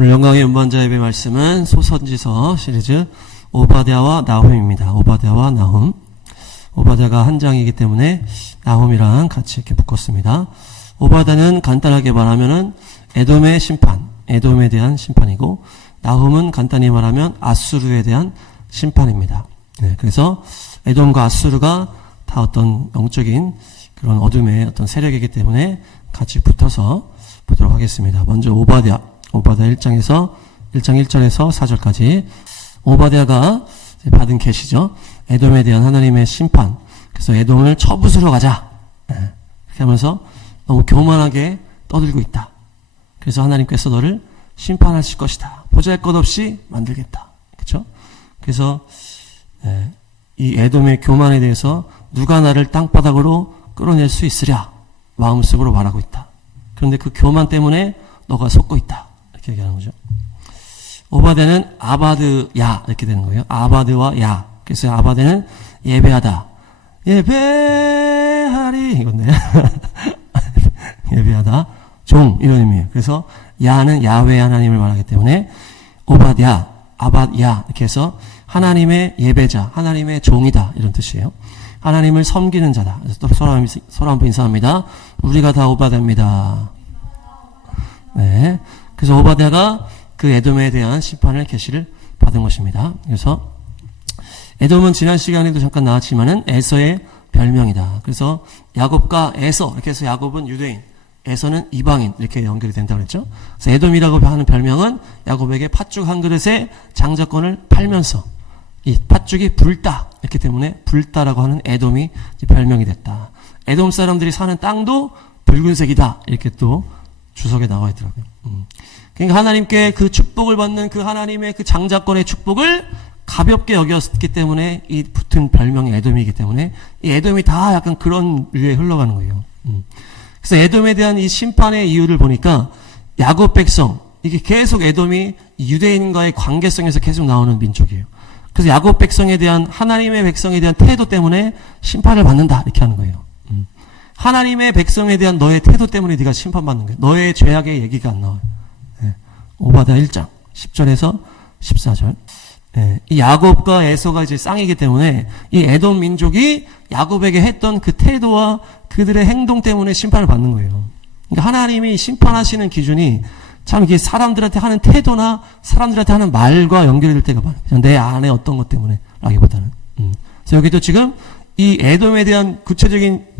오늘 영광의 연반자 예배 말씀은 소선지서 시리즈 오바댜와 나훔입니다. 오바댜와 나훔. 오바댜가 한 장이기 때문에 나훔이랑 같이 이렇게 묶었습니다. 오바댜는 간단하게 말하면은 에돔의 심판, 에돔에 대한 심판이고, 나훔은 간단히 말하면 아수르에 대한 심판입니다. 네, 그래서 에돔과 아수르가 다 어떤 영적인 그런 어둠의 어떤 세력이기 때문에 같이 붙어서 보도록 하겠습니다. 먼저 오바댜 1장 1절에서 4절까지 오바댜가 받은 계시죠. 에돔에 대한 하나님의 심판. 그래서 에돔을 쳐부수러 가자. 이렇게 하면서 너무 교만하게 떠들고 있다. 그래서 하나님께서 너를 심판하실 것이다. 보잘것없이 만들겠다. 그렇죠? 그래서 이 에돔의 교만에 대해서 누가 나를 땅바닥으로 끌어낼 수 있으랴 마음속으로 말하고 있다. 그런데 그 교만 때문에 너가 속고 있다. 이렇게 얘기하는 거죠. 오바댜는 아바드야 이렇게 되는 거예요. 아바드와 야. 그래서 아바드는 예배하다. 예배하리 이건데 예배하다. 종 이런 의미예요. 그래서 야는 야훼 하나님을 말하기 때문에 오바댜, 아바드야 이렇게 해서 하나님의 예배자, 하나님의 종이다 이런 뜻이에요. 하나님을 섬기는 자다. 그래서 또 서로 한번 인사합니다. 우리가 다 오바댜입니다. 네. 그래서 오바댜가 그 에돔에 대한 심판을 계시를 받은 것입니다. 그래서 에돔은 지난 시간에도 잠깐 나왔지만은 에서의 별명이다. 그래서 야곱과 에서 이렇게 해서 야곱은 유대인, 에서는 이방인 이렇게 연결이 된다고 그랬죠. 그래서 에돔이라고 하는 별명은 야곱에게 팥죽 한 그릇의 장자권을 팔면서 이 팥죽이 붉다 이렇기 때문에 붉다라고 하는 에돔이 별명이 됐다. 에돔 사람들이 사는 땅도 붉은색이다 이렇게 또 주석에 나와 있더라고요. 그러니까 하나님께 그 축복을 받는 그 하나님의 그 장자권의 축복을 가볍게 여겼기 때문에 이 붙은 별명이 에돔이기 때문에 이 에돔이 다 약간 그런 류에 흘러가는 거예요. 그래서 에돔에 대한 이 심판의 이유를 보니까 야곱 백성 이게 계속 에돔이 유대인과의 관계성에서 계속 나오는 민족이에요. 그래서 야곱 백성에 대한 하나님의 백성에 대한 태도 때문에 심판을 받는다 이렇게 하는 거예요. 하나님의 백성에 대한 너의 태도 때문에 네가 심판받는 거예요. 너의 죄악의 얘기가 안 나와요. 네. 오바댜 1장 10절에서 14절. 네. 이 야곱과 에서가 이제 쌍이기 때문에 이 에돔 민족이 야곱에게 했던 그 태도와 그들의 행동 때문에 심판을 받는 거예요. 그러니까 하나님이 심판하시는 기준이 참 이게 사람들한테 하는 태도나 사람들한테 하는 말과 연결이 될 때가 많아요. 그냥 내 안에 어떤 것 때문에 라기보다는. 그래서 여기도 지금 이 에돔에 대한 구체적인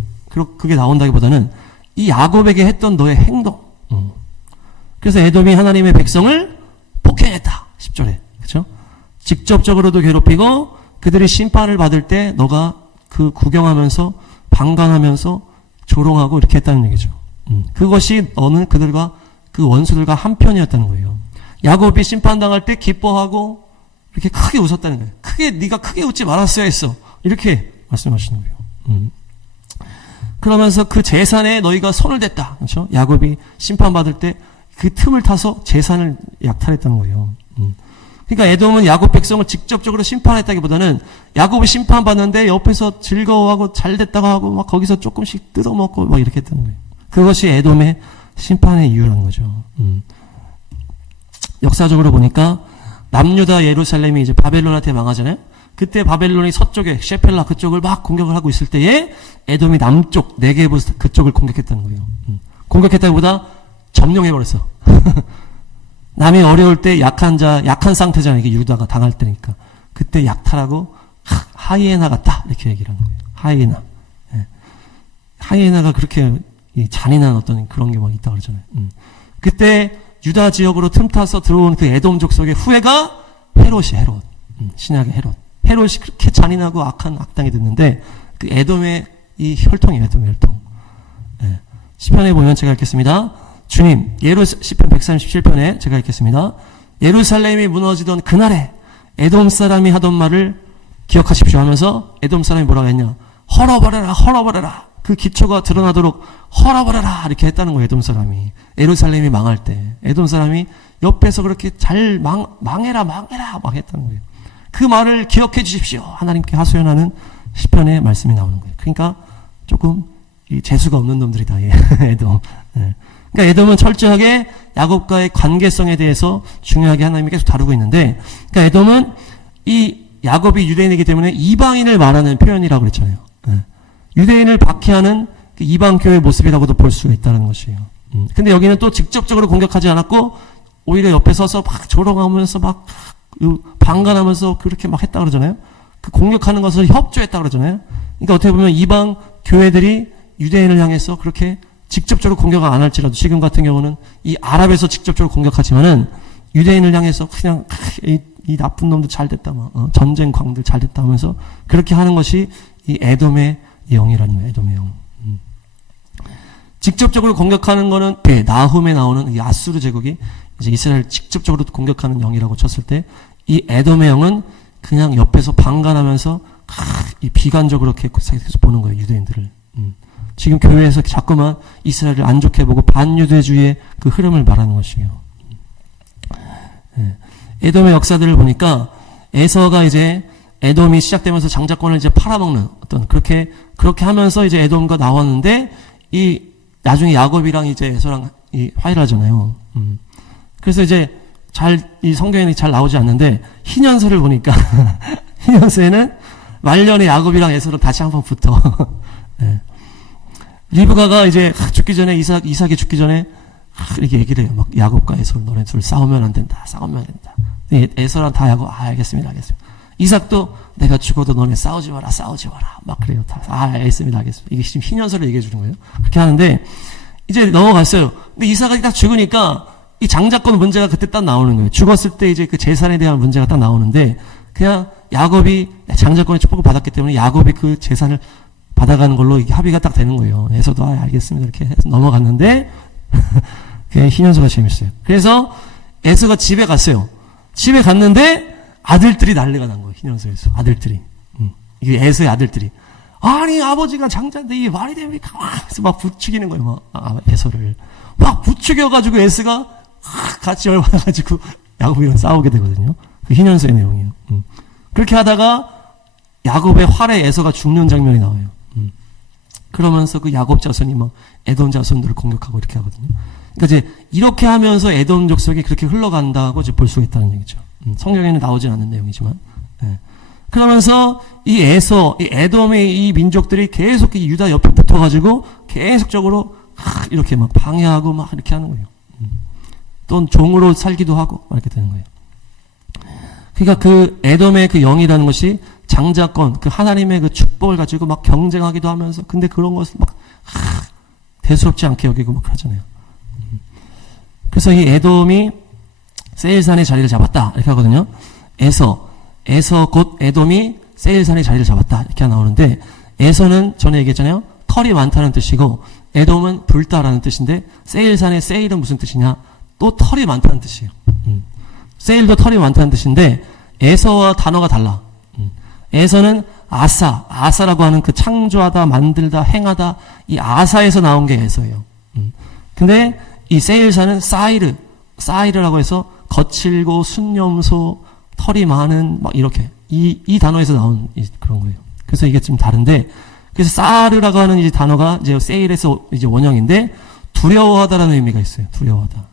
그게 나온다기보다는 이 야곱에게 했던 너의 행동. 그래서 에돔이 하나님의 백성을 폭행했다. 10절에. 그렇죠? 직접적으로도 괴롭히고 그들이 심판을 받을 때 너가 그 구경하면서 방관하면서 조롱하고 이렇게 했다는 얘기죠. 그것이 너는 그들과 그 원수들과 한편이었다는 거예요. 야곱이 심판당할 때 기뻐하고 이렇게 크게 웃었다는 거예요. 네가 크게 웃지 말았어야 했어. 이렇게 말씀하시는 거예요. 그러면서 그 재산에 너희가 손을 댔다. 그렇죠? 야곱이 심판받을 때 그 틈을 타서 재산을 약탈했다는 거예요. 그러니까 에돔은 야곱 백성을 직접적으로 심판했다기보다는 야곱이 심판받는데 옆에서 즐거워하고 잘 됐다고 하고 막 거기서 조금씩 뜯어먹고 막 이렇게 했다는 거예요. 그것이 에돔의 심판의 이유라는 거죠. 역사적으로 보니까 남유다 예루살렘이 이제 바벨론한테 망하잖아요. 그때 바벨론이 서쪽에 셰펠라 그쪽을 막 공격을 하고 있을 때에 에돔이 남쪽 네게브 그쪽을 공격했다는 거예요. 공격했다기보다 점령해버렸어. 남이 어려울 때 약한 상태잖아요. 이게 유다가 당할 때니까. 그때 약탈하고 하이에나 같다 이렇게 얘기를 하는 거예요. 하이에나. 네. 하이에나가 그렇게 잔인한 어떤 그런 게 막 있다고 그러잖아요. 그때 유다 지역으로 틈타서 들어온 그 에돔족 속의 후예가 헤롯이 헤롯. 신약의 헤롯. 헤롯이 그렇게 잔인하고 악한 악당이 됐는데 그 에돔의 이 혈통이에요. 에돔의 혈통. 네. 시편에 보면 제가 읽겠습니다. 주님, 시편 137편에 제가 읽겠습니다. 예루살렘이 무너지던 그날에 에돔 사람이 하던 말을 기억하십시오 하면서 에돔 사람이 뭐라고 했냐. 헐어버려라 헐어버려라. 그 기초가 드러나도록 헐어버려라 이렇게 했다는 거예요. 에돔 사람이. 예루살렘이 망할 때 에돔 사람이 옆에서 그렇게 잘 망해라 막 했다는 거예요. 그 말을 기억해 주십시오. 하나님께 하소연하는 시편의 말씀이 나오는 거예요. 그러니까 조금 재수가 없는 놈들이다. 에돔. 네. 그러니까 에돔은 철저하게 야곱과의 관계성에 대해서 중요하게 하나님이 계속 다루고 있는데, 그러니까 에돔은 이 야곱이 유대인이기 때문에 이방인을 말하는 표현이라고 그랬잖아요. 유대인을 박해하는 그 이방교의 모습이라고도 볼 수가 있다는 것이에요. 근데 여기는 또 직접적으로 공격하지 않았고 오히려 옆에 서서 막 조롱하면서 막 방관하면서 그렇게 막 했다 그러잖아요. 그 공격하는 것을 협조했다 그러잖아요. 그러니까 어떻게 보면 이방 교회들이 유대인을 향해서 그렇게 직접적으로 공격을 안 할지라도 지금 같은 경우는 이 아랍에서 직접적으로 공격하지만은 유대인을 향해서 그냥 이 나쁜 놈들 잘 됐다 막 전쟁 광들 잘 됐다 하면서 그렇게 하는 것이 이 에돔의 영이라는 거예요. 에돔의 영. 직접적으로 공격하는 거는 나훔에 나오는 이 아수르 제국이 이제 이스라엘 직접적으로 공격하는 영이라고 쳤을 때 이 에돔의 영은 그냥 옆에서 방관하면서 이 비관적으로 계속 보는 거예요. 유대인들을. 지금 교회에서 자꾸만 이스라엘을 안 좋게 보고 반유대주의의 그 흐름을 말하는 것이에요. 에돔의 역사들을 보니까 에서가 이제 에돔이 시작되면서 장자권을 이제 팔아먹는 어떤 그렇게 하면서 이제 에돔과 나왔는데 이 나중에 야곱이랑 이제 에서랑 이 화해를 하잖아요. 그래서 이제 이 성경에는 잘 나오지 않는데 희년서를 보니까 희년서에는 말년에 야곱이랑 에서로 다시 한번 붙어. 네. 리브가가 이제 죽기 전에 이삭이 죽기 전에 이렇게 얘기를 해요. 막 야곱과 에서 너네 둘 싸우면 안 된다. 싸우면 안 된다. 에서랑 다 야곱 알겠습니다. 이삭도 내가 죽어도 너네 싸우지 마라. 막 그래요. 다 알겠습니다. 이게 지금 희년서를 얘기해 주는 거예요. 그렇게 하는데 이제 넘어갔어요. 근데 이삭이 딱 죽으니까 이 장자권 문제가 그때 딱 나오는 거예요. 죽었을 때 이제 그 재산에 대한 문제가 딱 나오는데 그냥 야곱이 장자권의 축복을 받았기 때문에 야곱이 그 재산을 받아가는 걸로 이게 합의가 딱 되는 거예요. 에서도 알겠습니다. 이렇게 해서 넘어갔는데 그냥 희년서가 재밌어요. 그래서 에서가 집에 갔어요. 집에 갔는데 아들들이 난리가 난 거예요. 희년서에서 아들들이. 이게 에서의 아들들이. 아니 아버지가 장자인데 이게 말이 됩니까? 그래서 막 부추기는 거예요. 막 에서를 막 부추겨가지고 에서가 같이 열받아가지고 야곱이랑 싸우게 되거든요. 그 희년서의 내용이에요. 그렇게 하다가 야곱의 활에 에서가 죽는 장면이 나와요. 그러면서 그 야곱 자손이 막 에돔 자손들을 공격하고 이렇게 하거든요. 그러니까 이제 이렇게 하면서 에돔 족속이 그렇게 흘러간다고 이제 볼 수가 있다는 얘기죠. 성경에는 나오진 않는 내용이지만. 네. 그러면서 이 에돔의 이 민족들이 계속 이 유다 옆에 붙어가지고 계속적으로 이렇게 막 방해하고 막 이렇게 하는 거예요. 또 종으로 살기도 하고 막 이렇게 되는 거예요. 그러니까 그 에돔의 그 영이라는 것이 장자권, 그 하나님의 그 축복을 가지고 막 경쟁하기도 하면서 근데 그런 것을 막 대수롭지 않게 여기고 막 그러잖아요. 그래서 이 에돔이 세일산의 자리를 잡았다 이렇게 하거든요. 에서 곧 에돔이 세일산의 자리를 잡았다 이렇게 나오는데 에서는 전에 얘기했잖아요. 털이 많다는 뜻이고 에돔은 붉다라는 뜻인데 세일산의 세일은 무슨 뜻이냐? 또 털이 많다는 뜻이에요. 세일도 털이 많다는 뜻인데 에서와 단어가 달라. 에서는 아사라고 하는 그 창조하다, 만들다, 행하다 이 아사에서 나온 게 에서예요. 근데 이 세일산은 사이르라고 해서 거칠고 순념소, 털이 많은 막 이렇게 이 단어에서 나온 그런 거예요. 그래서 이게 좀 다른데 그래서 사르라고 하는 이 단어가 이제 세일에서 이제 원형인데 두려워하다라는 의미가 있어요. 두려워하다.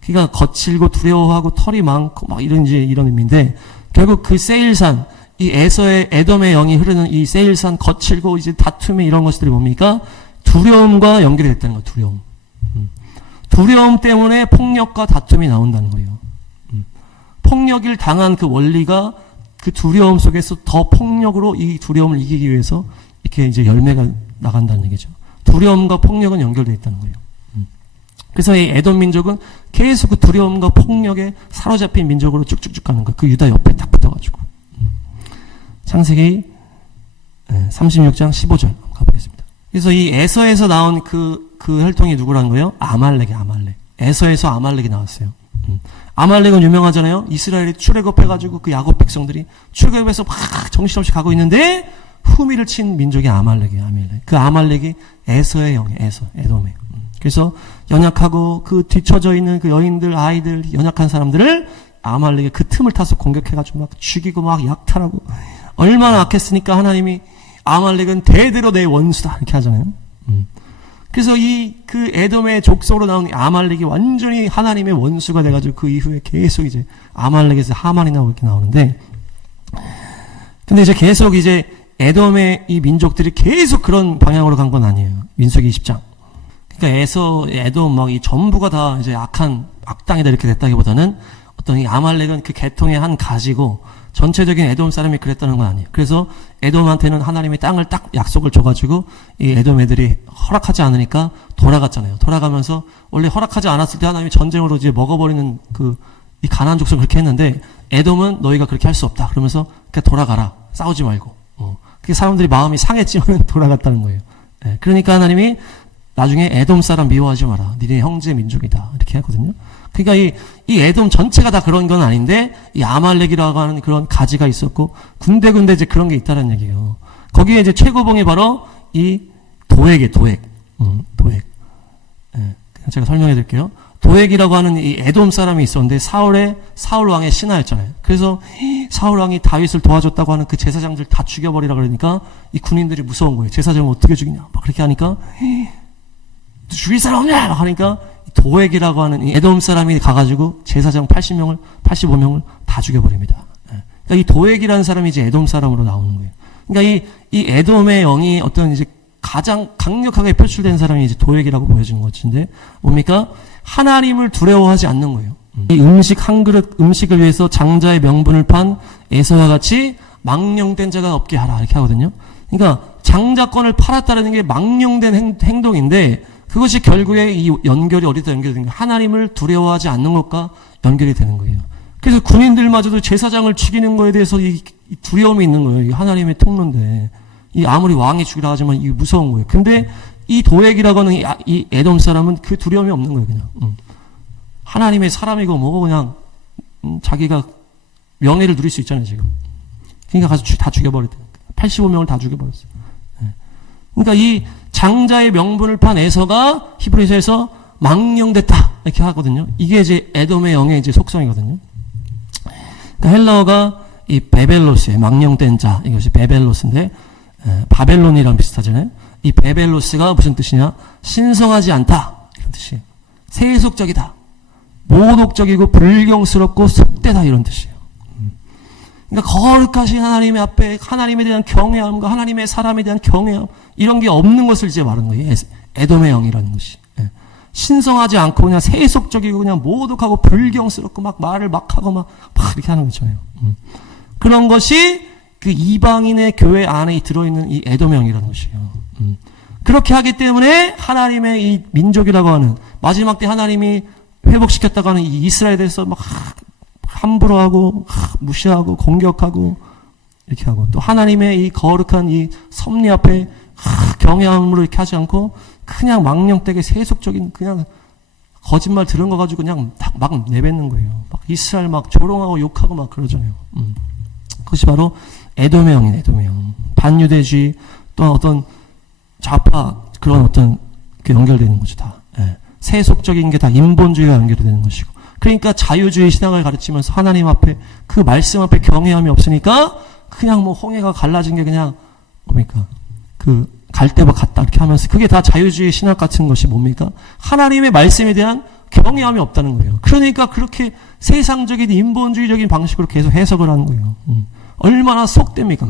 그러니까 거칠고 두려워하고 털이 많고 막 이런 의미인데 결국 그 세일산 이 에돔의 영이 흐르는 이 세일산 거칠고 이제 다툼의 이런 것들이 뭡니까? 두려움과 연결이 됐다는 거예요. 두려움. 두려움 때문에 폭력과 다툼이 나온다는 거예요. 폭력을 당한 그 원리가 그 두려움 속에서 더 폭력으로 이 두려움을 이기기 위해서 이렇게 이제 열매가 나간다는 얘기죠. 두려움과 폭력은 연결되어 있다는 거예요. 그래서 이 에돔 민족은 계속 그 두려움과 폭력에 사로잡힌 민족으로 쭉쭉쭉 가는 거예요. 그 유다 옆에 딱 붙어가지고. 창세기 36장 15절 한번 가보겠습니다. 그래서 이 에서에서 나온 그 혈통이 누구라는 거예요? 아말렉. 에서에서 아말렉이 나왔어요. 아말렉은 유명하잖아요. 이스라엘이 출애굽해가지고 그 야곱 백성들이 출애굽해서 막 정신없이 가고 있는데 후미를 친 민족이 아말렉이에요. 그 아말렉이 에서의 영이에요. 에돔이에요. 그래서 연약하고 그 뒤처져 있는 그 여인들, 아이들, 연약한 사람들을 아말렉이 그 틈을 타서 공격해가지고 막 죽이고 막 약탈하고 얼마나 악했으니까 하나님이 아말렉은 대대로 내 원수다 이렇게 하잖아요. 그래서 그 에돔의 족속으로 나온 아말렉이 완전히 하나님의 원수가 돼가지고 그 이후에 계속 이제 아말렉에서 하만이 나오고 이렇게 나오는데, 근데 이제 계속 이제 에돔의 이 민족들이 계속 그런 방향으로 간 건 아니에요. 민수기 20장. 그러니까 에돔 막 이 전부가 다 이제 악당이다 이렇게 됐다기보다는 어떤 이 아말렉은 그 계통의 한 가지고 전체적인 에돔 사람이 그랬다는 건 아니에요. 그래서 에돔한테는 하나님이 땅을 딱 약속을 줘가지고 이 에돔 애들이 허락하지 않으니까 돌아갔잖아요. 돌아가면서 원래 허락하지 않았을 때 하나님이 전쟁으로 이제 먹어버리는 이 가나안 족속을 그렇게 했는데, 에돔은 너희가 그렇게 할 수 없다. 그러면서 그냥 돌아가라. 싸우지 말고. 그게 사람들이 마음이 상했지만 돌아갔다는 거예요. 예, 그러니까 하나님이 나중에 에돔 사람 미워하지 마라. 니네 형제 민족이다. 이렇게 하거든요. 그러니까 이 에돔 전체가 다 그런 건 아닌데, 이 아말렉이라고 하는 그런 가지가 있었고, 군데군데 이제 그런 게 있다는 얘기예요. 거기에 이제 최고봉이 바로 이 도액이에요, 도액. 도액. 예, 제가 설명해 드릴게요. 도액이라고 하는 이 에돔 사람이 있었는데, 사울 왕의 신하였잖아요. 그래서 사울 왕이 다윗을 도와줬다고 하는 그 제사장들 다 죽여버리라 그러니까 이 군인들이 무서운 거예요. 제사장을 어떻게 죽이냐. 막 그렇게 하니까, 죽일 사람 없냐! 막 하니까, 도액이라고 하는 이 에돔 사람이 가가지고 제사장 85명을 다 죽여버립니다. 그러니까 이 도액이라는 사람이 이제 에돔 사람으로 나오는 거예요. 그러니까 이 에돔의 영이 어떤 이제 가장 강력하게 표출된 사람이 이제 도액이라고 보여지는 것인데, 뭡니까? 하나님을 두려워하지 않는 거예요. 이 한 그릇 음식을 위해서 장자의 명분을 판 에서와 같이 망령된 자가 없게 하라. 이렇게 하거든요. 그러니까 장자권을 팔았다는 게 망령된 행동인데, 그것이 결국에 이 연결이 어디다 연결되는 거예요? 하나님을 두려워하지 않는 것과 연결이 되는 거예요. 그래서 군인들마저도 제사장을 죽이는 거에 대해서 이 두려움이 있는 거예요. 이 하나님의 통로인데, 이 아무리 왕이 죽이라 하지만 이게 무서운 거예요. 근데 이 도액이라고 하는 이 에돔 사람은 그 두려움이 없는 거예요. 그냥 하나님의 사람이고 뭐고 그냥 자기가 명예를 누릴 수 있잖아요. 지금. 그러니까 가서 다 죽여버렸대요. 85명을 다 죽여버렸어요. 그러니까 이 장자의 명분을 판 에서가 히브리서에서 망령됐다 이렇게 하거든요. 이게 이제 에돔의 영의 이제 속성이거든요. 그러니까 헬라어가 이 베벨로스예요. 망령된 자, 이것이 베벨로스인데, 바벨론이랑 비슷하잖아요. 이 베벨로스가 무슨 뜻이냐? 신성하지 않다 이런 뜻이에요. 세속적이다, 모독적이고 불경스럽고 속되다 이런 뜻이에요. 그러니까 거룩하신 하나님의 앞에 하나님에 대한 경외함과 하나님의 사람에 대한 경외함, 이런 게 없는 것을 이제 말하는 거예요. 에돔의 영이라는 것이. 신성하지 않고 그냥 세속적이고 그냥 모독하고 불경스럽고 막 말을 막 하고 막 이렇게 하는 거잖아요. 그런 것이 그 이방인의 교회 안에 들어있는 이 에돔의 영이라는 것이에요. 그렇게 하기 때문에 하나님의 이 민족이라고 하는, 마지막 때 하나님이 회복시켰다고 하는 이 이스라엘에 대해서 막 함부로 하고 무시하고 공격하고 이렇게 하고, 또 하나님의 이 거룩한 이 섭리 앞에 경외함으로 이렇게 하지 않고 그냥 망령되게 세속적인 그냥 거짓말 들은 거 가지고 그냥 막 내뱉는 거예요. 막 이스라엘 막 조롱하고 욕하고 막 그러잖아요. 그것이 바로 에돔의 영이네, 에돔의 영. 반유대주의, 또 어떤 좌파 그런 어떤 그 연결되는 거죠, 다. 세속적인 게 다 인본주의와 연결되는 것이고. 그러니까 자유주의 신앙을 가르치면서 하나님 앞에 그 말씀 앞에 경외함이 없으니까 그냥 뭐 홍해가 갈라진 게 그냥 뭡니까? 그 갈대와 같다 이렇게 하면서, 그게 다 자유주의 신학 같은 것이 뭡니까? 하나님의 말씀에 대한 경외함이 없다는 거예요. 그러니까 그렇게 세상적인 인본주의적인 방식으로 계속 해석을 하는 거예요. 얼마나 속됩니까,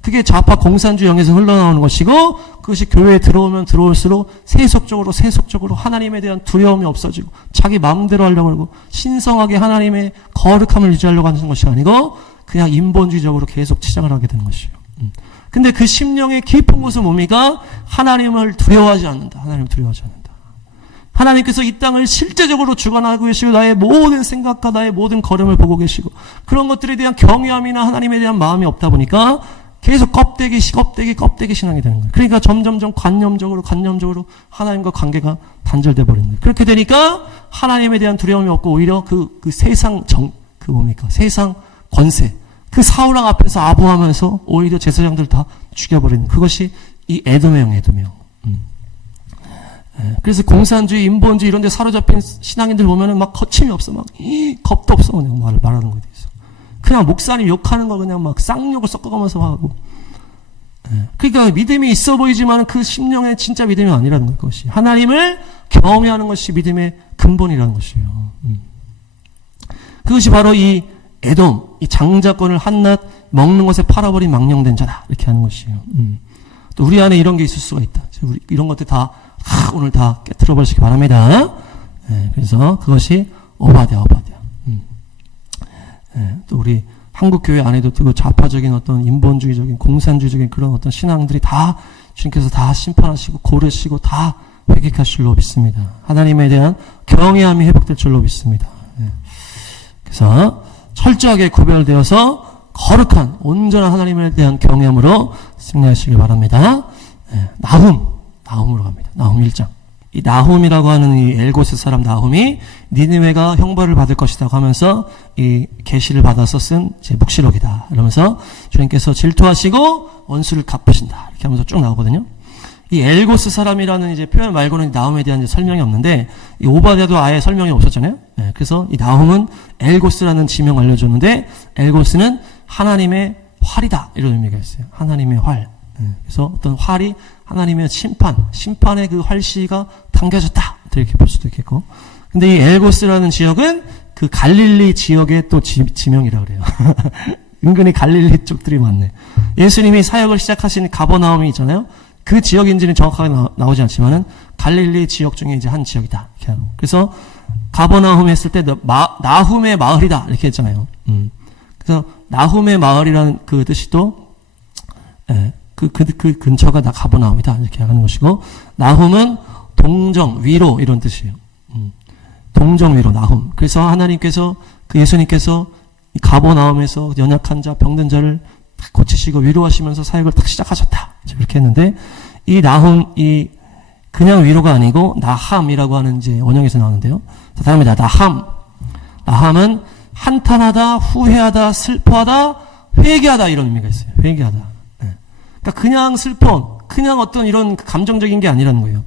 그게 좌파 공산주의 영에서 흘러나오는 것이고, 그것이 교회에 들어오면 들어올수록 세속적으로 하나님에 대한 두려움이 없어지고 자기 마음대로 하려고 하고 신성하게 하나님의 거룩함을 유지하려고 하는 것이 아니고 그냥 인본주의적으로 계속 치장을 하게 되는 것이에요. 근데 그 심령의 깊은 곳은 뭡니까? 하나님을 두려워하지 않는다. 하나님을 두려워하지 않는다. 하나님께서 이 땅을 실제적으로 주관하고 계시고 나의 모든 생각과 나의 모든 걸음을 보고 계시고 그런 것들에 대한 경외함이나 하나님에 대한 마음이 없다 보니까 계속 껍데기 신앙이 되는 거예요. 그러니까 점점점 관념적으로 하나님과 관계가 단절돼 버리는 거예요. 그렇게 되니까 하나님에 대한 두려움이 없고 오히려 그 세상 세상 권세, 그 사울왕 앞에서 아부하면서 오히려 제사장들 다 죽여버리는, 그것이 이 에돔의 영. 그래서 공산주의, 인본주의 이런 데 사로잡힌 신앙인들 보면은 막 거침이 없어. 막 겁도 없어. 그냥 말하는 거에 대해서. 그냥 목사님 욕하는 거 그냥 막 쌍욕을 섞어가면서 하고. 그러니까 믿음이 있어 보이지만 그 심령의 진짜 믿음이 아니라는 것이. 하나님을 경외하는 것이 믿음의 근본이라는 것이에요. 그것이 바로 이 에돔, 이 장자권을 한낱 먹는 것에 팔아버린 망령된 자다. 이렇게 하는 것이에요. 또 우리 안에 이런 게 있을 수가 있다. 우리 이런 것들 다 오늘 다 깨트려 버리시기 바랍니다. 그래서 그것이 오바댜. 또 우리 한국 교회 안에도 그 좌파적인 어떤 인본주의적인 공산주의적인 그런 어떤 신앙들이 다 주님께서 다 심판하시고 고르시고 다 회개하실 줄로 믿습니다. 하나님에 대한 경외함이 회복될 줄로 믿습니다. 그래서 철저하게 구별되어서 거룩한 온전한 하나님에 대한 경외함으로 승리하시길 바랍니다. 나훔으로 갑니다. 나훔 1장. 이 나훔이라고 하는 이 엘고스 사람 나훔이 니느웨가 형벌을 받을 것이라고 하면서 이 계시를 받아서 쓴 제 묵시록이다. 이러면서 주님께서 질투하시고 원수를 갚으신다. 이렇게 하면서 쭉 나오거든요. 이 엘고스 사람이라는 이제 표현 말고는 나훔에 대한 이제 설명이 없는데 이 오바댜도 아예 설명이 없었잖아요. 그래서 이 나훔은 엘고스라는 지명을 알려줬는데 엘고스는 하나님의 활이다. 이런 의미가 있어요. 하나님의 활. 그래서 어떤 활이 하나님의 심판의 그 활시가 당겨졌다. 이렇게 볼 수도 있겠고. 근데 이 엘고스라는 지역은 그 갈릴리 지역의 또 지명이라 그래요. 은근히 갈릴리 쪽들이 많네. 예수님이 사역을 시작하신 가버나움이 있잖아요. 그 지역인지는 정확하게 나오지 않지만은 갈릴리 지역 중에 이제 한 지역이다. 이렇게 하고. 그래서 가버나움 했을 때 나훔의 마을이다. 이렇게 했잖아요. 그래서 나훔의 마을이라는 그 뜻이 또 그 근처가 가버나움이다. 이렇게 하는 것이고, 나훔은 동정, 위로 이런 뜻이에요. 동정, 위로, 나훔. 그래서 하나님께서 예수님께서 가버나움에서 연약한 자, 병든 자를 고치시고 위로하시면서 사역을 딱 시작하셨다. 이렇게 했는데 이 나훔 그냥 위로가 아니고 나함이라고 하는 이제 원형에서 나오는데요. 다음입니다. 나함은 한탄하다, 후회하다, 슬퍼하다, 회개하다 이런 의미가 있어요. 회개하다. 그러니까 그냥 슬퍼, 그냥 어떤 이런 감정적인 게 아니라는 거예요.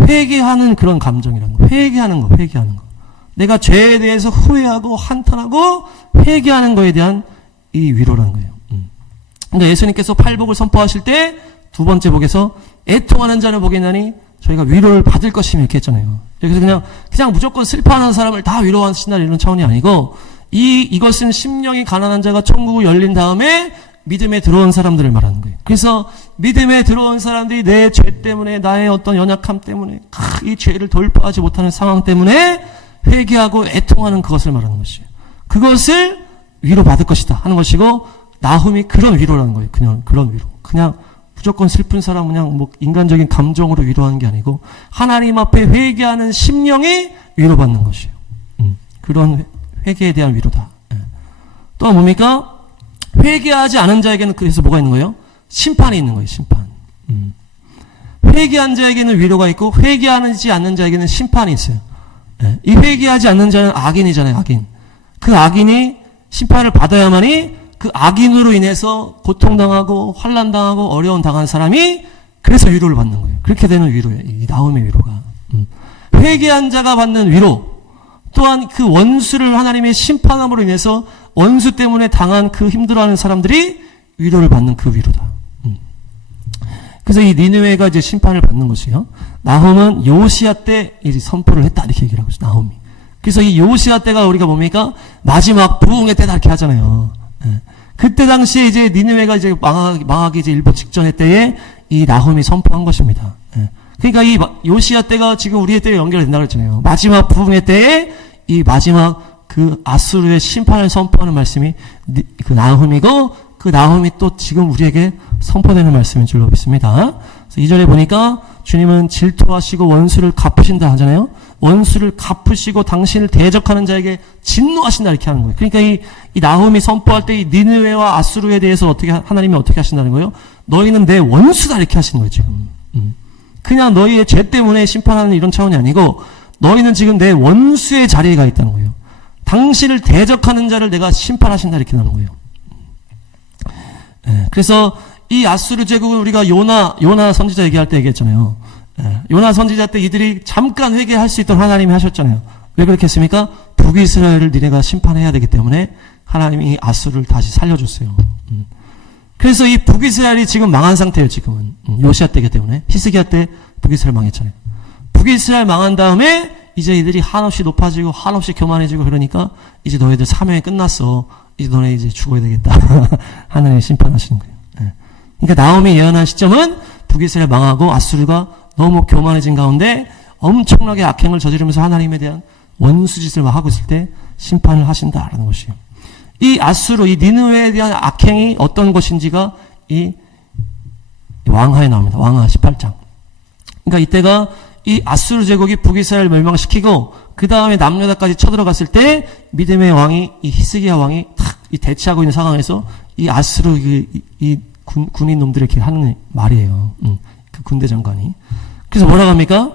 회개하는 그런 감정이라는 거. 회개하는 거. 내가 죄에 대해서 후회하고 한탄하고 회개하는 거에 대한 이 위로라는 거예요. 그러니까 예수님께서 팔복을 선포하실 때 두 번째 복에서 애통하는 자를 보겠나니 저희가 위로를 받을 것이며 이렇게 했잖아요. 그래서 그냥 무조건 슬퍼하는 사람을 다 위로하신다 이런 차원이 아니고 이것은 심령이 가난한 자가 천국을 열린 다음에 믿음에 들어온 사람들을 말하는 거예요. 그래서 믿음에 들어온 사람들이 내 죄 때문에 나의 어떤 연약함 때문에 이 죄를 돌파하지 못하는 상황 때문에 회개하고 애통하는 그것을 말하는 것이에요. 그것을 위로받을 것이다 하는 것이고 나훔이 그런 위로라는 거예요. 그냥 그런 위로. 그냥 무조건 슬픈 사람 그냥 뭐 인간적인 감정으로 위로하는 게 아니고 하나님 앞에 회개하는 심령이 위로받는 것이에요. 그런 회개에 대한 위로다. 또 뭡니까? 회개하지 않은 자에게는 그래서 뭐가 있는 거예요? 심판이 있는 거예요. 심판. 회개한 자에게는 위로가 있고 회개하지 않는 자에게는 심판이 있어요. 이 회개하지 않는 자는 악인이잖아요. 악인. 그 악인이 심판을 받아야만이 그 악인으로 인해서 고통당하고 환난당하고 어려움 당한 사람이 그래서 위로를 받는 거예요. 그렇게 되는 위로예요. 이 나훔의 위로가. 회개한 자가 받는 위로 또한 그 원수를 하나님의 심판함으로 인해서 원수 때문에 당한 그 힘들어하는 사람들이 위로를 받는 그 위로다. 그래서 이 니느웨가 이제 심판을 받는 것이요. 나훔은 요시야 때 이제 선포를 했다 이렇게 얘기를 하고 있어요. 나훔이. 그래서 이 요시야 때가 우리가 뭡니까? 마지막 부흥의 때다 이렇게 하잖아요. 그때 당시에 이제 니느웨가 이제 망하기 이제 일보 직전의 때에 이 나훔이 선포한 것입니다. 그러니까 이 요시야 때가 지금 우리의 때에 연결된다고 했잖아요. 마지막 부흥의 때에 이 마지막 그 아수르의 심판을 선포하는 말씀이 그 나훔이고 그 나훔이 또 지금 우리에게 선포되는 말씀인 줄로 믿습니다. 그래서 2절에 보니까 주님은 질투하시고 원수를 갚으신다 하잖아요. 원수를 갚으시고 당신을 대적하는 자에게 진노하신다 이렇게 하는 거예요. 그러니까 이 나훔이 선포할 때 이 니느웨와 아수르에 대해서 하나님이 어떻게 하신다는 거예요? 너희는 내 원수다 이렇게 하시는 거예요. 지금. 그냥 너희의 죄 때문에 심판하는 이런 차원이 아니고 너희는 지금 내 원수의 자리에 가 있다는 거예요. 당신을 대적하는 자를 내가 심판하신다 이렇게 나오는 거예요. 그래서 이 아수르 제국은 우리가 요나 선지자 얘기할 때 얘기했잖아요. 요나 선지자 때 이들이 잠깐 회개할 수 있도록 하나님이 하셨잖아요. 왜 그렇게 했습니까? 북이스라엘을 니네가 심판해야 되기 때문에 하나님이 아수르를 다시 살려줬어요. 그래서 이 북이스라엘이 지금 망한 상태예요, 지금은. 요시아 때기 때문에. 히스기야 때 북이스라엘 망했잖아요. 북이스라엘 망한 다음에 이제 이들이 한없이 높아지고 한없이 교만해지고 그러니까 이제 너희들 사명이 끝났어. 이제 너네 이제 죽어야 되겠다. 하나님이 심판하시는 거예요. 네. 그러니까 나홈이 예언한 시점은 북이스라엘 망하고 아수르가 너무 교만해진 가운데 엄청나게 악행을 저지르면서 하나님에 대한 원수짓을 막 하고 있을 때 심판을 하신다라는 것이에요. 이 아수르, 이 니느웨에 대한 악행이 어떤 것인지가 이 왕하에 나옵니다. 왕하 18장. 그러니까 이때가 이 아수르 제국이 북이스라엘을 멸망시키고 그 다음에 남유다까지 쳐들어갔을 때 믿음의 왕이 이 히스기야 왕이 탁 이 대치하고 있는 상황에서 이 아수르 이 군인 놈들이 이렇게 하는 말이에요. 그 군대 장관이. 그래서 뭐라고 합니까?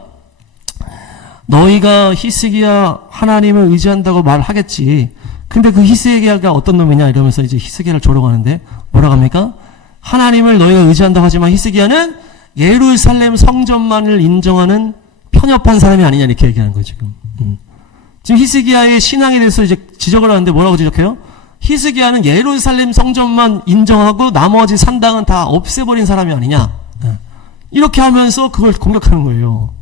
너희가 히스기야 하나님을 의지한다고 말하겠지. 근데 그 히스기야가 어떤 놈이냐 이러면서 이제 히스기야를 조롱 하는데 뭐라고 합니까? 하나님을 너희가 의지한다고 하지만 히스기야는 예루살렘 성전만을 인정하는 편협한 사람이 아니냐 이렇게 얘기하는 거예요, 지금. 지금 히스기야의 신앙에 대해서 이제 지적을 하는데 뭐라고 지적해요? 히스기야는 예루살렘 성전만 인정하고 나머지 산당은 다 없애버린 사람이 아니냐. 이렇게 하면서 그걸 공격하는 거예요.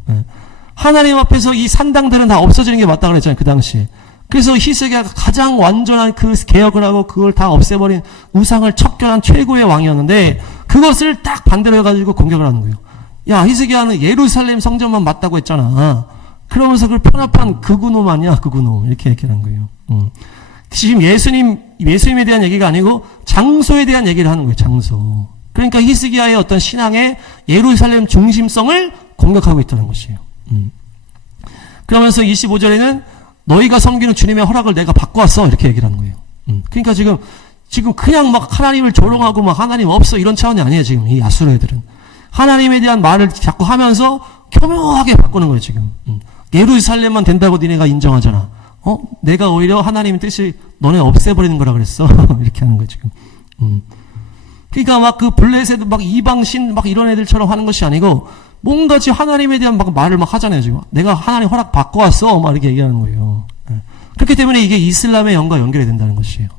하나님 앞에서 이 산당들은 다 없어지는 게 맞다 그랬잖아요, 그 당시에. 그래서 히스기야가 가장 완전한 그 개혁을 하고 그걸 다 없애버린 우상을 척결한 최고의 왕이었는데 그것을 딱 반대로 해가지고 공격을 하는 거예요. 야, 히스기야는 예루살렘 성전만 맞다고 했잖아. 그러면서 그걸 편협한 극우놈 아니야, 극우놈. 이렇게 얘기하는 거예요. 지금 예수님에 대한 얘기가 아니고 장소에 대한 얘기를 하는 거예요, 장소. 그러니까 히스기야의 어떤 신앙의 예루살렘 중심성을 공격하고 있다는 것이에요. 그러면서 25절에는 너희가 섬기는 주님의 허락을 내가 바꿔왔어. 이렇게 얘기를 하는 거예요. 그러니까 지금 그냥 막 하나님을 조롱하고 막 하나님 없어. 이런 차원이 아니에요, 지금. 이 아수르 애들은. 하나님에 대한 말을 자꾸 하면서 교묘하게 바꾸는 거예요, 지금. 예루살렘만 된다고 니네가 인정하잖아. 내가 오히려 하나님의 뜻이 너네 없애버리는 거라 그랬어. 이렇게 하는 거예요, 지금. 그러니까 막 그 블레셋 막 이방신 막 이런 애들처럼 하는 것이 아니고 뭔가 지금 하나님에 대한 막 말을 막 하잖아요, 지금. 내가 하나님 허락 바꿔왔어. 막 이렇게 얘기하는 거예요. 그렇기 때문에 이게 이슬람의 영과 연결이 된다는 것이에요.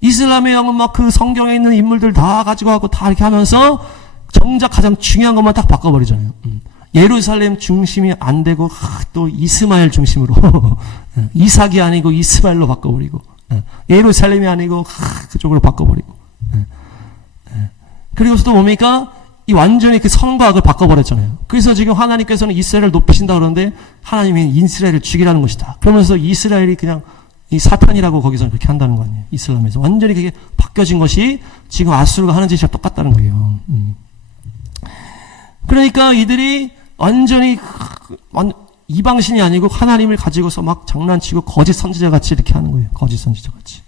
이슬람의 영은 막 그 성경에 있는 인물들 다 가지고 하고 다 이렇게 하면서 정작 가장 중요한 것만 딱 바꿔버리잖아요. 예루살렘 중심이 안 되고 또 이스마엘 중심으로 이삭이 아니고 이스마엘로 바꿔버리고 예루살렘이 아니고 그쪽으로 바꿔버리고 그리고 또 뭡니까? 이 완전히 그 선과 악을 바꿔버렸잖아요. 그래서 지금 하나님께서는 이스라엘을 높이신다 그러는데 하나님이 이스라엘을 죽이라는 것이다. 그러면서 이스라엘이 그냥 이 사탄이라고 거기서 그렇게 한다는 거 아니에요. 이슬람에서 완전히 그게 바뀌어진 것이 지금 아수르가 하는 짓이랑 똑같다는 거예요. 그러니까 이들이 완전히 이방신이 아니고 하나님을 가지고서 막 장난치고 거짓 선지자 같이 이렇게 하는 거예요. 거짓 선지자 같이.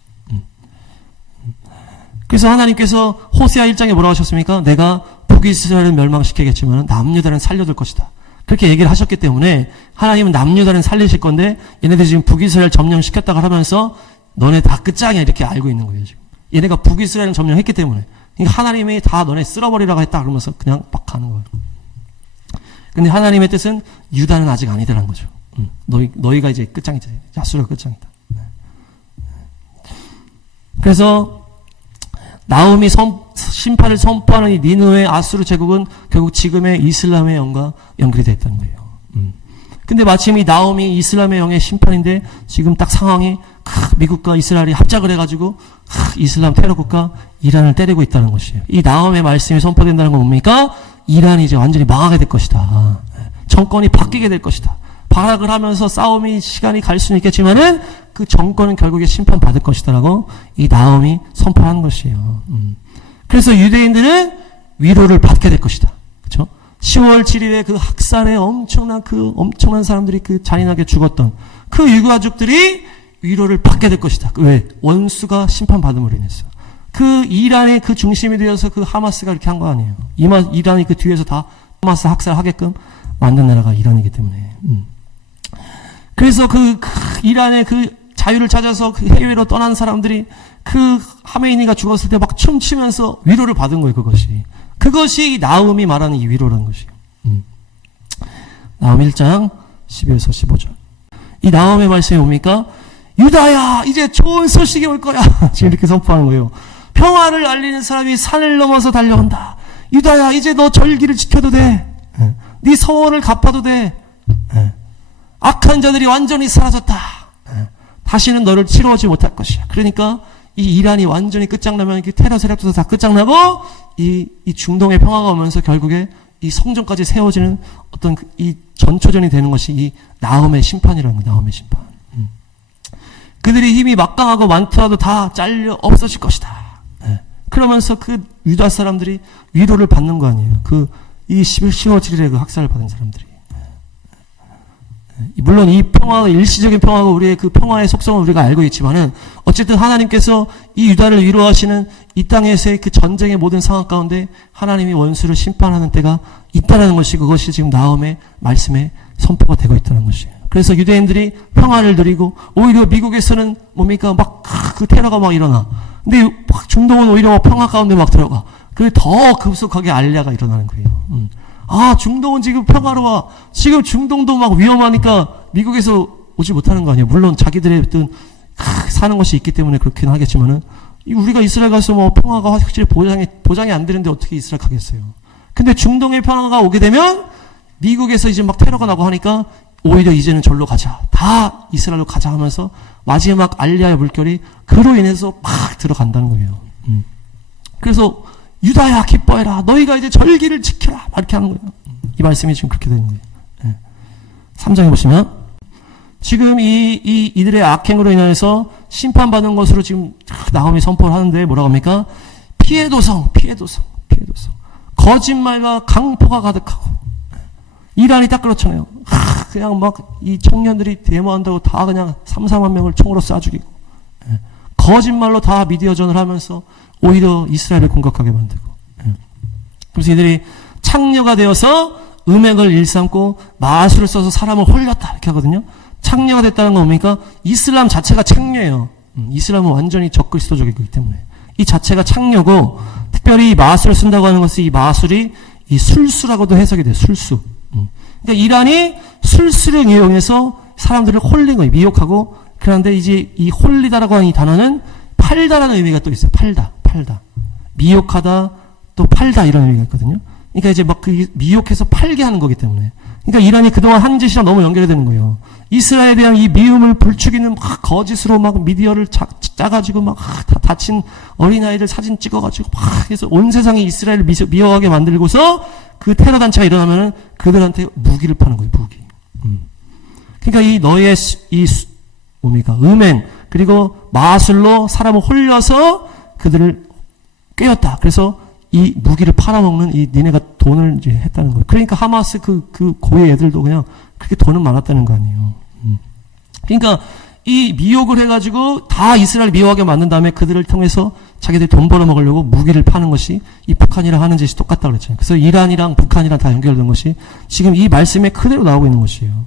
그래서 하나님께서 호세아 1장에 뭐라고 하셨습니까? 내가 북이스라엘을 멸망시키겠지만 남유다는 살려둘 것이다. 그렇게 얘기를 하셨기 때문에 하나님은 남유다는 살리실 건데 얘네들 지금 북이스라엘 점령시켰다고 하면서 너네 다 끝장이야 이렇게 알고 있는 거예요, 지금. 얘네가 북이스라엘 점령했기 때문에. 그러니까 하나님이 다 너네 쓸어버리라고 했다 그러면서 그냥 막 가는 거예요. 근데 하나님의 뜻은 유다는 아직 아니더란 거죠. 너희가 이제 끝장이다. 야수가 끝장이다. 그래서 나홈이 심판을 선포하는 이 니느웨 아수르 제국은 결국 지금의 이슬람의 영과 연결이 됐다는 거예요. 근데 마침 이 나홈이 이슬람의 영의 심판인데 지금 딱 상황이 미국과 이스라엘이 합작을 해가지고 이슬람 테러 국가 이란을 때리고 있다는 것이에요. 이 나홈의 말씀이 선포된다는 건 뭡니까? 이란이 이제 완전히 망하게 될 것이다. 정권이 바뀌게 될 것이다. 발악을 하면서 싸움이 시간이 갈 수는 있겠지만은 그 정권은 결국에 심판받을 것이다라고 이 나홈이 선포하는 것이에요. 그래서 유대인들은 위로를 받게 될 것이다. 그렇죠? 10월 7일에 그 학살에 엄청난 사람들이 그 잔인하게 죽었던 그 유가족들이 위로를 받게 될 것이다. 왜? 원수가 심판받음으로 인해서. 그 이란의 그 중심이 되어서 그 하마스가 이렇게 한 거 아니에요. 이란이 그 뒤에서 다 하마스 학살하게끔 만든 나라가 이란이기 때문에. 그래서 그 이란의 그 자유를 찾아서 그 해외로 떠난 사람들이 그 하메이니가 죽었을 때 막 춤추면서 위로를 받은 거예요, 그것이. 그것이 나홈이 말하는 이 위로라는 것이에요. 나홈 1장 12에서 15절. 이 나홈의 말씀이 뭡니까? 유다야, 이제 좋은 소식이 올 거야. 지금 이렇게 선포하는 거예요. 평화를 알리는 사람이 산을 넘어서 달려온다. 유다야, 이제 너 절기를 지켜도 돼. 네 서원을 갚아도 돼. 악한 자들이 완전히 사라졌다. 다시는 너를 치러오지 못할 것이야. 그러니까 이 이란이 완전히 끝장나면 테러 세력도 다 끝장나고 이 중동의 평화가 오면서 결국에 이 성전까지 세워지는 어떤 이 전초전이 되는 것이 이 나홈의 심판이라는 거예요. 나홈의 심판. 그들이 힘이 막강하고 많더라도 다 잘려 없어질 것이다. 그러면서 그 유다 사람들이 위로를 받는 거 아니에요. 이 10월 7일에 그 학살을 받은 사람들이. 물론 이 평화가 일시적인 평화가 우리의 그 평화의 속성을 우리가 알고 있지만은 어쨌든 하나님께서 이 유다를 위로하시는 이 땅에서의 그 전쟁의 모든 상황 가운데 하나님이 원수를 심판하는 때가 있다는 것이 그것이 지금 나홈의 말씀에 선포가 되고 있다는 것이에요. 그래서 유대인들이 평화를 누리고 오히려 미국에서는 뭡니까 막 그 테러가 막 일어나. 근데 중동은 오히려 평화 가운데 막 들어가. 그게 더 급속하게 알리아가 일어나는 거예요. 중동은 지금 평화로워. 지금 중동도 막 위험하니까 미국에서 오지 못하는 거 아니에요. 물론 자기들의 어떤 사는 것이 있기 때문에 그렇긴 하겠지만은 우리가 이스라엘 가서 뭐 평화가 확실히 보장이 안 되는데 어떻게 이스라엘 가겠어요. 근데 중동의 평화가 오게 되면 미국에서 이제 막 테러가 나고 하니까 오히려 이제는 절로 가자. 다 이스라엘로 가자 하면서 마지막 알리아의 물결이 그로 인해서 막 들어간다는 거예요. 그래서 유다야 기뻐해라. 너희가 이제 절기를 지켜라. 이렇게 하는 거예요. 이 말씀이 지금 그렇게 되는 거예요. 3장에 보시면 지금 이들의 악행으로 인해서 심판받는 것으로 지금 나홈이 선포를 하는데 뭐라고 합니까? 피해도성. 거짓말과 강포가 가득하고 이란이 딱 그렇잖아요. 그냥 막 이 청년들이 데모한다고 다 그냥 3-4만 명을 총으로 쏴 죽이고 거짓말로 다 미디어전을 하면서 오히려 이스라엘을 공격하게 만들고 그래서 이들이 창녀가 되어서 음행을 일삼고 마술을 써서 사람을 홀렸다 이렇게 하거든요. 창녀가 됐다는 건 뭡니까? 이슬람 자체가 창녀예요. 이슬람은 완전히 적그리스도적이기 때문에 이 자체가 창녀고 특별히 마술을 쓴다고 하는 것은 이 마술이 이 술수라고도 해석이 돼요. 술수. 그러니까 이란이 술수를 이용해서 사람들을 홀린 거예요. 미혹하고. 그런데 이제 이 홀리다라고 하는 이 단어는 팔다라는 의미가 또 있어요. 팔다. 미혹하다, 또 팔다 이런 의미가 있거든요. 그러니까 이제 막 그 미혹해서 팔게 하는 거기 때문에. 그러니까 이란이 그동안 한 짓이랑 너무 연결이 되는 거예요. 이스라엘에 대한 이 미움을 부추기는 막 거짓으로 막 미디어를 짜가지고 막 다 다친 어린아이들 사진 찍어가지고 막 해서 온 세상이 이스라엘을 미워하게 만들고서 그 테러 단체가 일어나면은 그들한테 무기를 파는 거예요, 무기. 그러니까 이 너의 뭡니까? 음행, 그리고 마술로 사람을 홀려서 그들을 깨웠다. 그래서 이 무기를 팔아먹는 니네가 돈을 이제 했다는 거예요. 그러니까 하마스 그 고위 애들도 그냥 그렇게 돈은 많았다는 거 아니에요. 그러니까 이 미혹을 해가지고 다 이스라엘 미워하게 만든 다음에 그들을 통해서 자기들이 돈 벌어먹으려고 무기를 파는 것이 이 북한이랑 하는 짓이 똑같다고 그랬잖아요. 그래서 이란이랑 북한이랑 다 연결된 것이 지금 이 말씀에 그대로 나오고 있는 것이에요.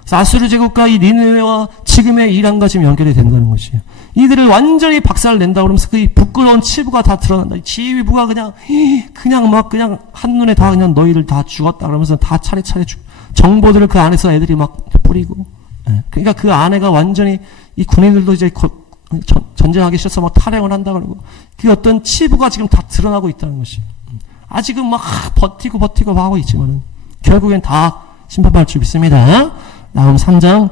그래서 아수르 제국과 이 니느웨와 지금의 이란과 지금 연결이 된다는 것이에요. 이들을 완전히 박살을 낸다 그러면서 그 부끄러운 치부가 다 드러난다. 지휘부가 그냥 한눈에 다 그냥 너희들 다 죽었다 그러면서 다 차례차례 정보들을 그 안에서 애들이 막 뿌리고. 그러니까 그 안에가 완전히 이 군인들도 이제 전쟁하기 싫어서 막 탈행을 한다 그러고 그 어떤 치부가 지금 다 드러나고 있다는 것이에요. 아직은 막 버티고 하고 있지만은 결국엔 다 심판받을 줄 믿습니다. 다음 3장.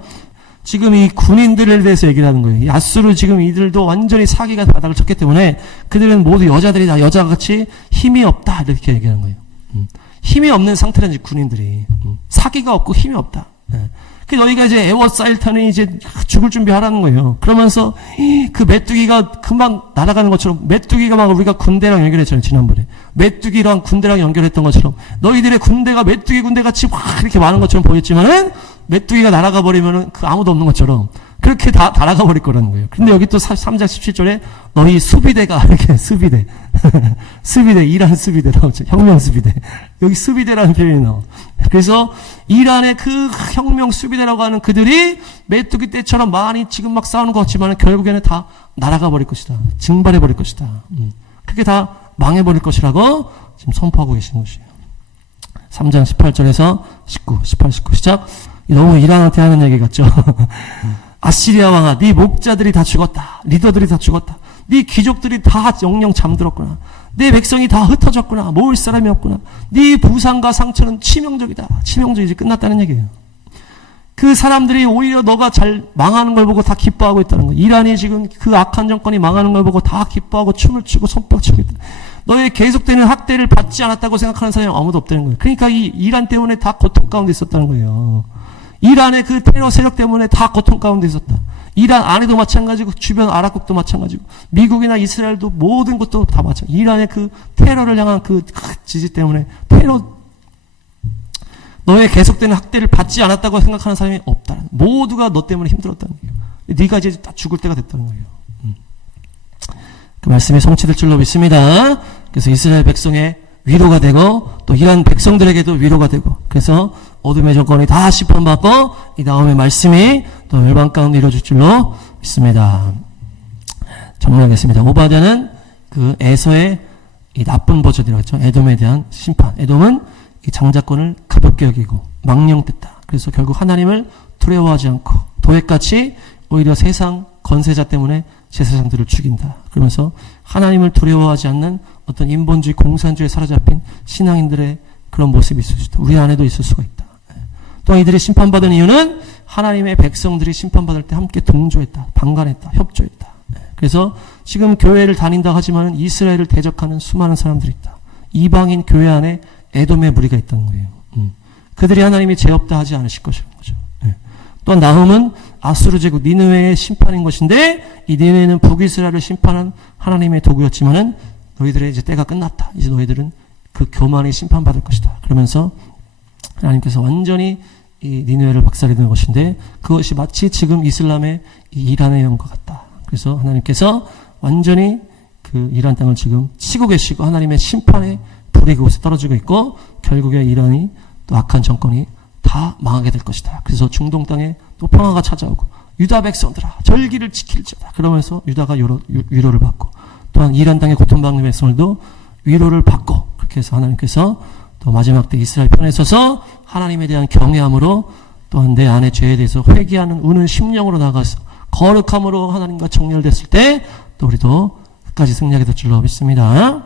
지금 이 군인들에 대해서 얘기를 하는 거예요. 이 아수르 지금 이들도 완전히 사기가 바닥을 쳤기 때문에 그들은 모두 여자들이다. 여자같이 힘이 없다. 이렇게 얘기하는 거예요. 힘이 없는 상태라는 군인들이. 사기가 없고 힘이 없다. 그 너희가 이제 에워싸일 타는 이제 죽을 준비하라는 거예요. 그러면서 그 메뚜기가 금방 날아가는 것처럼 메뚜기가 막 우리가 군대랑 연결했잖아요. 지난번에. 메뚜기랑 군대랑 연결했던 것처럼 너희들의 군대가 메뚜기 군대같이 막 이렇게 많은 것처럼 보였지만은 메뚜기가 날아가 버리면은 그 아무도 없는 것처럼 그렇게 다 날아가 버릴 거라는 거예요. 근데 여기 또 3장 17절에 너희 수비대가 이렇게 수비대 이란 수비대 나오죠. 혁명 수비대. 여기 수비대라는 표현이 나와. 그래서 이란의 그 혁명 수비대라고 하는 그들이 메뚜기 떼처럼 많이 지금 막 싸우는 것 같지만 결국에는 다 날아가 버릴 것이다. 증발해 버릴 것이다. 그게 다 망해 버릴 것이라고 지금 선포하고 계신 것이에요. 3장 18절에서 18, 19 시작. 너무 이란한테 하는 얘기 같죠? 아시리아 왕아, 네 목자들이 다 죽었다. 리더들이 다 죽었다. 네 귀족들이 다 영영 잠들었구나. 내 백성이 다 흩어졌구나. 모을 사람이 없구나. 네 부상과 상처는 치명적이다. 치명적이지 끝났다는 얘기예요. 그 사람들이 오히려 너가 잘 망하는 걸 보고 다 기뻐하고 있다는 거예요. 이란이 지금 그 악한 정권이 망하는 걸 보고 다 기뻐하고 춤을 추고 손뼉치고 있다. 너의 계속되는 학대를 받지 않았다고 생각하는 사람이 아무도 없다는 거예요. 그러니까 이 이란 때문에 다 고통 가운데 있었다는 거예요. 이란의 그 테러 세력 때문에 다 고통 가운데 있었다. 이란 안에도 마찬가지고 주변 아랍국도 마찬가지고 미국이나 이스라엘도 모든 곳도 다 마찬가지. 이란의 그 테러를 향한 그 지지 때문에 너의 계속되는 학대를 받지 않았다고 생각하는 사람이 없다. 모두가 너 때문에 힘들었다는 거예요. 네가 이제 다 죽을 때가 됐다는 거예요. 그 말씀이 성취될 줄로 믿습니다. 그래서 이스라엘 백성의 위로가 되고 또 이란 백성들에게도 위로가 되고 그래서 어둠의 정권이 다 심판받고 이 다음에 말씀이 또 열방 가운데 이루어질 줄로 믿습니다. 정리하겠습니다. 오바댜는 그 에서의 이 나쁜 버전이라고 했죠. 에돔에 대한 심판. 에돔은 이 장자권을 가볍게 여기고 망령됐다. 그래서 결국 하나님을 두려워하지 않고 도액같이 오히려 세상 건세자 때문에 제사장들을 죽인다. 그러면서 하나님을 두려워하지 않는 어떤 인본주의 공산주의에 사로잡힌 신앙인들의 그런 모습이 있을 수 있다. 우리 안에도 있을 수가 있다. 또한 이들이 심판받은 이유는 하나님의 백성들이 심판받을 때 함께 동조했다. 방관했다. 협조했다. 그래서 지금 교회를 다닌다 하지만 이스라엘을 대적하는 수많은 사람들이 있다. 이방인 교회 안에 에돔의 무리가 있다는 거예요. 그들이 하나님이 죄 없다 하지 않으실 것이라는 거죠. 또한 나훔은 아수르 제국 니느웨의 심판인 것인데 이 니느웨는 북이스라엘을 심판한 하나님의 도구였지만은 너희들의 이제 때가 끝났다. 이제 너희들은 그 교만이 심판받을 것이다. 그러면서 하나님께서 완전히 이 니느웨를 박살내는 것인데 그것이 마치 지금 이슬람의 이 이란의 영과 같다. 그래서 하나님께서 완전히 그 이란 땅을 지금 치고 계시고 하나님의 심판의 불이 그곳에 떨어지고 있고 결국에 이란이 또 악한 정권이 다 망하게 될 것이다. 그래서 중동 땅에 또 평화가 찾아오고 유다 백성들아 절기를 지킬지어다. 그러면서 유다가 위로를 받고 또한 이란 땅의 고통받는 백성들도 위로를 받고 그렇게 해서 하나님께서 또 마지막 때 이스라엘 편에 서서 하나님에 대한 경외함으로 또한 내 안의 죄에 대해서 회개하는 우는 심령으로 나가서 거룩함으로 하나님과 정렬됐을 때 또 우리도 끝까지 승리하게 될 줄로 믿습니다.